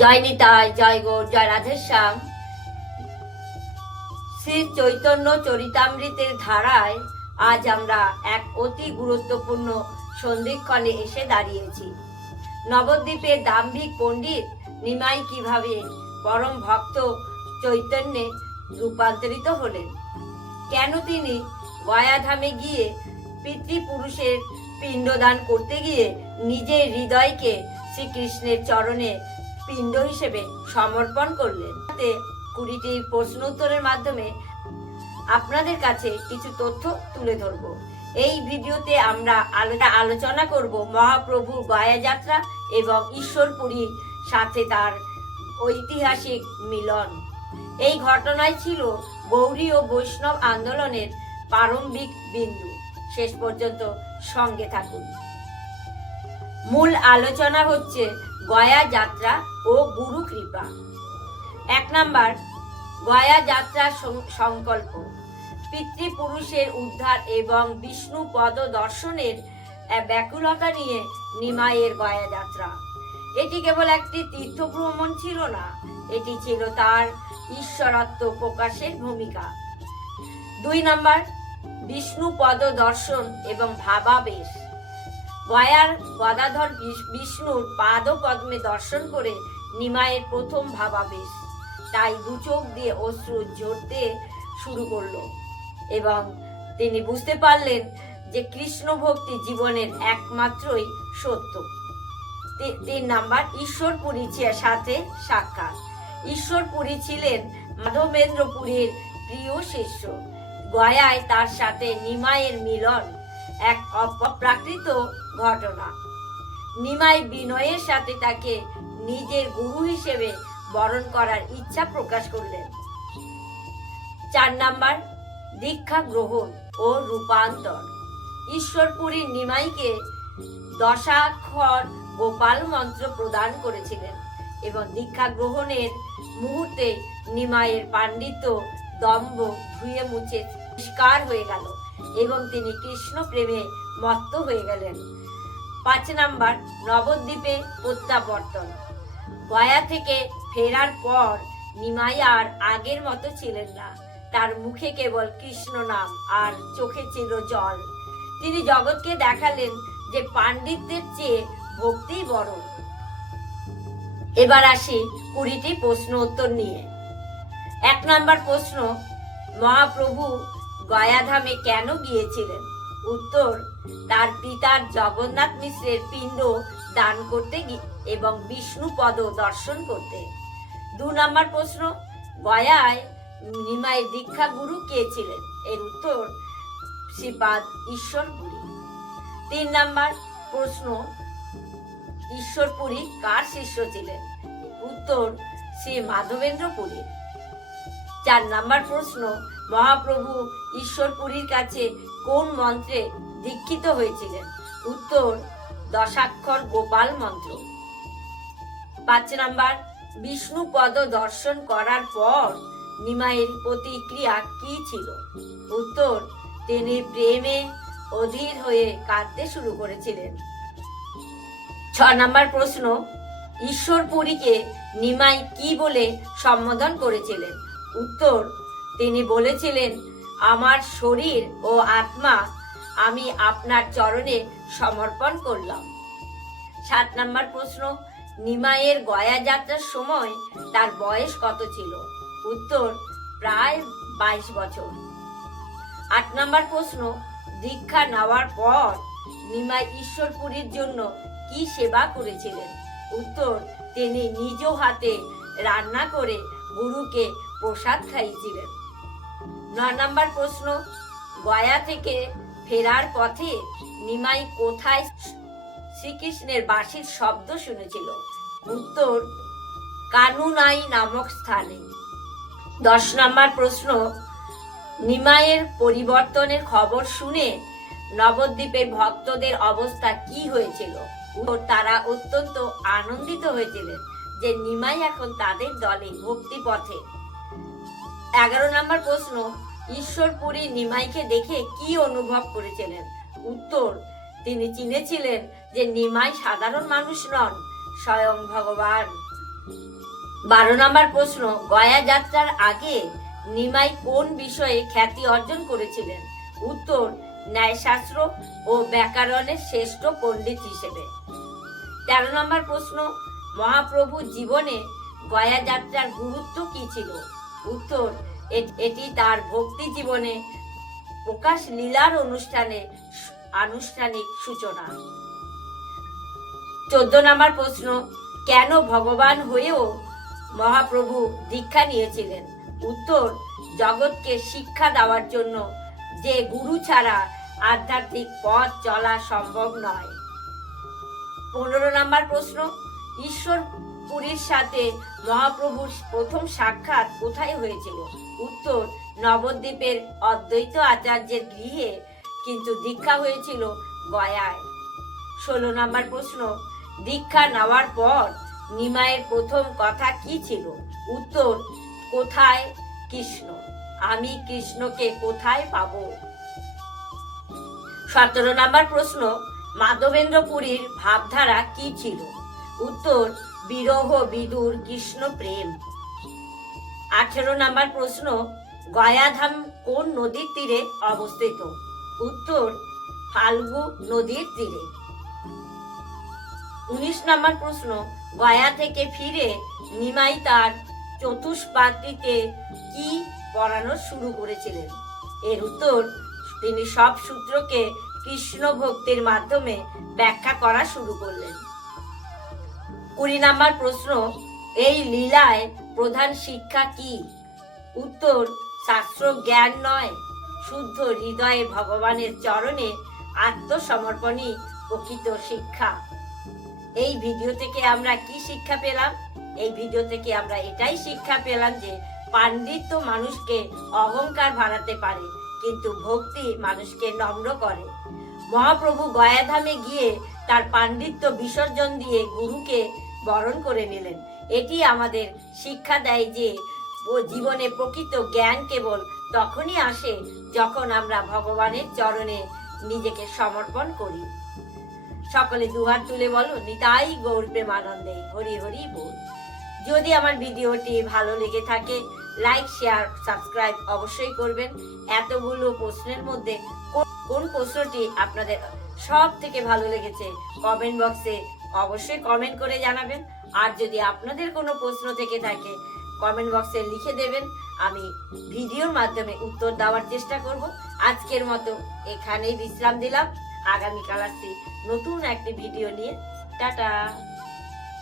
জয় নিতাই, জয় গৌর, জয় রাধেশ্যাম। শ্রী চৈতন্য চরিতামৃতের ধারায় আজ আমরা এক অতি গুরুত্বপূর্ণ সন্ধিক্ষণে এসে দাঁড়িয়েছি। নবদ্বীপের দাম্ভিক পণ্ডিত নিমাই কীভাবে পরম ভক্ত চৈতন্যে রূপান্তরিত হলেন? কেন তিনি গয়াধামে গিয়ে পিতৃপুরুষের পিণ্ডদান করতে গিয়ে নিজের হৃদয়কে শ্রীকৃষ্ণের চরণে পিণ্ড হিসেবে সমর্পণ করলেন। তাতে কুড়িটি প্রশ্ন উত্তরের মাধ্যমে আপনাদের কাছে কিছু তথ্য তুলে ধরব। এই ভিডিওতে আমরা আলো- আলোচনা করব মহাপ্রভু গয়া যাত্রা এবং ঈশ্বরপুরীর সাথে তার ঐতিহাসিক মিলন। এই ঘটনায় ছিল গৌরী ও বৈষ্ণব আন্দোলনের প্রারম্ভিক বিন্দু। শেষ পর্যন্ত সঙ্গে থাকুন। মূল আলোচনা হচ্ছে গয়া যাত্রা ও গুরু কৃপা। এক নাম্বার গয়া যাত্রার সংকল্প। পিতৃপুরুষের উদ্ধার এবং বিষ্ণু পদ দর্শনের ব্যাকুলতা নিয়ে নিমাইয়ের গয়া যাত্রা এটি কেবল একটি তীর্থ ভ্রমণ ছিল না, এটি ছিল তার ঈশ্বরত্ব প্রকাশের ভূমিকা। দুই নাম্বার, বিষ্ণু পদ দর্শন এবং ভাবাবেশ। গয়ার গদাধর বিষ- বিষ্ণুর পাদ পদ্মে দর্শন করে নিমায়ের প্রথম ভাবাবেশ। তাই দু চোখ দিয়ে অশ্রু ঝরতে শুরু করল এবং তিনি বুঝতে পারলেন যে কৃষ্ণ ভক্তি জীবনের একমাত্রই সত্য। তিন নাম্বার ঈশ্বরপুরী ছে- সাথে সাক্ষাৎ। ঈশ্বরপুরী ছিলেন মাধবেন্দ্রপুরীর প্রিয় শিষ্য। গয়ায় তার সাথে নিমায়ের মিলন এক অপ্রাকৃত ঘটনা। নিমাই বিনয়ের সাথে তাকে নিজের গুরু হিসেবে বরণ করার ইচ্ছা প্রকাশ করলেন। চার নাম্বার, দীক্ষা গ্রহণ ও রূপান্তর। ঈশ্বরপুরী নিমাইকে দশাক্ষর গোপাল মন্ত্র প্রদান করেছিলেন এবং দীক্ষা গ্রহণের মুহূর্তে নিমাইয়ের পাণ্ডিত্য দম্ভ ধুয়ে মুছে পরিষ্কার হয়ে গেল এবং তিনি কৃষ্ণ প্রেমে মত্ত হয়ে গেলেন। পাঁচ নাম্বার নবদ্বীপে প্রত্যাবর্তন। গয়া থেকে ফেরার পর নিমাই আর আগের মতো ছিলেন না। তার মুখে কেবল কৃষ্ণ নাম আর চোখে ছিল জল। তিনি জগৎকে দেখালেন যে পাণ্ডিত্যের চেয়ে ভক্তি বড়। এবার আসি কুড়িটি প্রশ্ন উত্তর নিয়ে। এক নাম্বার প্রশ্ন, মহাপ্রভু গয়াধামে কেন গিয়েছিলেন? উত্তর, তার পিতার জগন্নাথ মিশ্রের পিণ্ড দান করতে এবং বিষ্ণু পদ দর্শন করতে। দু নম্বর প্রশ্ন, গয়ায় নিমাই দীক্ষা গুরু কে ছিলেন? এর উত্তর, শ্রীপাদ ঈশ্বরপুরী। তিন নাম্বার প্রশ্ন, ঈশ্বরপুরী কার শিষ্য ছিলেন? উত্তর, শ্রী মাধবেন্দ্র পুরী চার নাম্বার প্রশ্ন মহাপ্রভু ঈশ্বরপুরীর কাছে কোন মন্ত্রে দীক্ষিত হয়েছিলেন? উত্তর, দশাক্ষর গোপাল মন্ত্র। পাঁচ নাম্বার, বিষ্ণু পদ দর্শন করার পর নিমাইয়ের প্রতিক্রিয়া কি ছিল? উত্তর, তিনি প্রেমে অধীর হয়ে কাঁদতে শুরু করেছিলেন। ছ নাম্বার প্রশ্ন, ঈশ্বরপুরীকে নিমাই কি বলে সম্বোধন করেছিলেন? উত্তর তিনি বলেছিলেন, আমার শরীর ও আত্মা আমি আপনার চরণে সমর্পণ করলাম। সাত নম্বর প্রশ্ন, নিমাইয়ের গয়া যাত্রার সময় তার বয়স কত ছিল? উত্তর, প্রায় বাইশ বছর। আট নম্বর প্রশ্ন, দীক্ষা নেওয়ার পর নিমাই ঈশ্বরপুরীর জন্য কি সেবা করেছিলেন? উত্তর, তিনি নিজ হাতে রান্না করে গুরুকে প্রসাদ খাইয়েছিলেন। নয় নাম্বার প্রশ্ন, গয়া থেকে ফেরার পথে নিমাই কোথায়? শ্রীকৃষ্ণের বাঁশির শব্দ শুনেছিল। উত্তর, কানুনাই নামক স্থানে। দশ নম্বর প্রশ্ন, নিমাইয়ের পরিবর্তনের খবর শুনে নবদ্বীপের ভক্তদের অবস্থা কি হয়েছিল? তারা অত্যন্ত আনন্দিত হয়েছিলেন যে নিমাই এখন তাদের দলে ভক্তি পথে এগারো নম্বর প্রশ্ন, ঈশ্বরপুরী নিমাইকে দেখে কি অনুভব করেছিলেন? উত্তর, তিনি চিনেছিলেন যে নিমাই সাধারণ মানুষ নন, স্বয়ং ভগবান। বারো নম্বর প্রশ্ন, গয়া যাত্রার আগে নিমাই কোন বিষয়ে খ্যাতি অর্জন করেছিলেন? উত্তর, ন্যায়শাস্ত্র ও ব্যাকরণের শ্রেষ্ঠ পণ্ডিত হিসেবে। তেরো নম্বর প্রশ্ন মহাপ্রভু জীবনে গয়া যাত্রার গুরুত্ব কি ছিল? উত্তর, এটি তার ভক্তি জীবনে প্রকাশ লীলার অনুষ্ঠানে আনুষ্ঠানিক সূচনা। চোদ্দ নম্বর প্রশ্ন, কেন ভগবান হয়েও মহাপ্রভু দীক্ষা নিয়েছিলেন? উত্তর, জগৎকে শিক্ষা দেওয়ার জন্য যে গুরু ছাড়া আধ্যাত্মিক পথ চলা সম্ভব নয়। পনেরো নম্বর প্রশ্ন, ঈশ্বর পুরীর সাথে মহাপ্রভুর প্রথম সাক্ষাৎ কোথায় হয়েছিল? উত্তর, নবদ্বীপের অদ্বৈত আচার্যের গৃহে কিন্তু দীক্ষা হয়েছিল গয়ায়। ষোলো নম্বর প্রশ্ন, দীক্ষা নেওয়ার পর নিমায়ের প্রথম কথা কি ছিল? উত্তর, কোথায় কৃষ্ণ? আমি কৃষ্ণকে কোথায় পাবো? সতেরো নম্বর প্রশ্ন মাধবেন্দ্র পুরীর ভাবধারা কি ছিল? উত্তর, বিরহ, বিদুর, কৃষ্ণ, প্রেম। আঠেরো নম্বর প্রশ্ন, গয়াধাম কোন নদীর তীরে অবস্থিত? উত্তর ফাল্গু নদীর তীরে। উনিশ নম্বর প্রশ্ন, গয়া থেকে ফিরে নিমাই তার চতুষ্পাতিতে কি পড়ানো শুরু করেছিলেন? এর উত্তর, তিনি সব সূত্রকে কৃষ্ণ ভক্তির মাধ্যমে ব্যাখ্যা করা শুরু করলেন। কুড়ি নাম্বার প্রশ্ন, এই লীলায় প্রধান শিক্ষা কি? উত্তর, শাস্ত্র জ্ঞান নয়। শুদ্ধ হৃদয়ে ভগবানের চরণে আত্মসমর্পণই প্রকৃত শিক্ষা। এই ভিডিও থেকে আমরা কি শিক্ষা পেলাম? এই ভিডিও থেকে আমরা এটাই শিক্ষা পেলাম যে পাণ্ডিত্য মানুষকে অহংকার বাড়াতে পারে, কিন্তু ভক্তি মানুষকে নম্র করে। মহাপ্রভু গয়াধামে গিয়ে তার পাণ্ডিত্য বিসর্জন দিয়ে গুরুকে বরণ করে নিলেন। এটি আমাদের শিক্ষা দেয় যে, ও জীবনে প্রকৃত জ্ঞান কেবল তখনই আসে যখন আমরা ভগবানের চরণে নিজেকে সমর্পণ করি। সকলে দুহাত তুলে বলো, নিতাই গৌর প্রেমানন্দে, হরি হরি বল। যদি আমার ভিডিওটি ভালো লেগে থাকে লাইক শেয়ার সাবস্ক্রাইব অবশ্যই করবেন। এতগুলো প্রশ্নের মধ্যে কোন- কোন প্রশ্নটি আপনাদের সব থেকে ভালো লেগেছে কমেন্ট বক্সে অবশ্যই কমেন্ট করে জানাবেন। আর যদি আপনাদের কোনো প্রশ্ন থেকে থাকে কমেন্ট বক্সে লিখে দেবেন। আমি ভিডিওর মাধ্যমে উত্তর দেওয়ার চেষ্টা করব। আজকের মতো এখানেই বিশ্রাম দিলাম। আগামীকাল আসছি নতুন একটি ভিডিও নিয়ে। টাটা!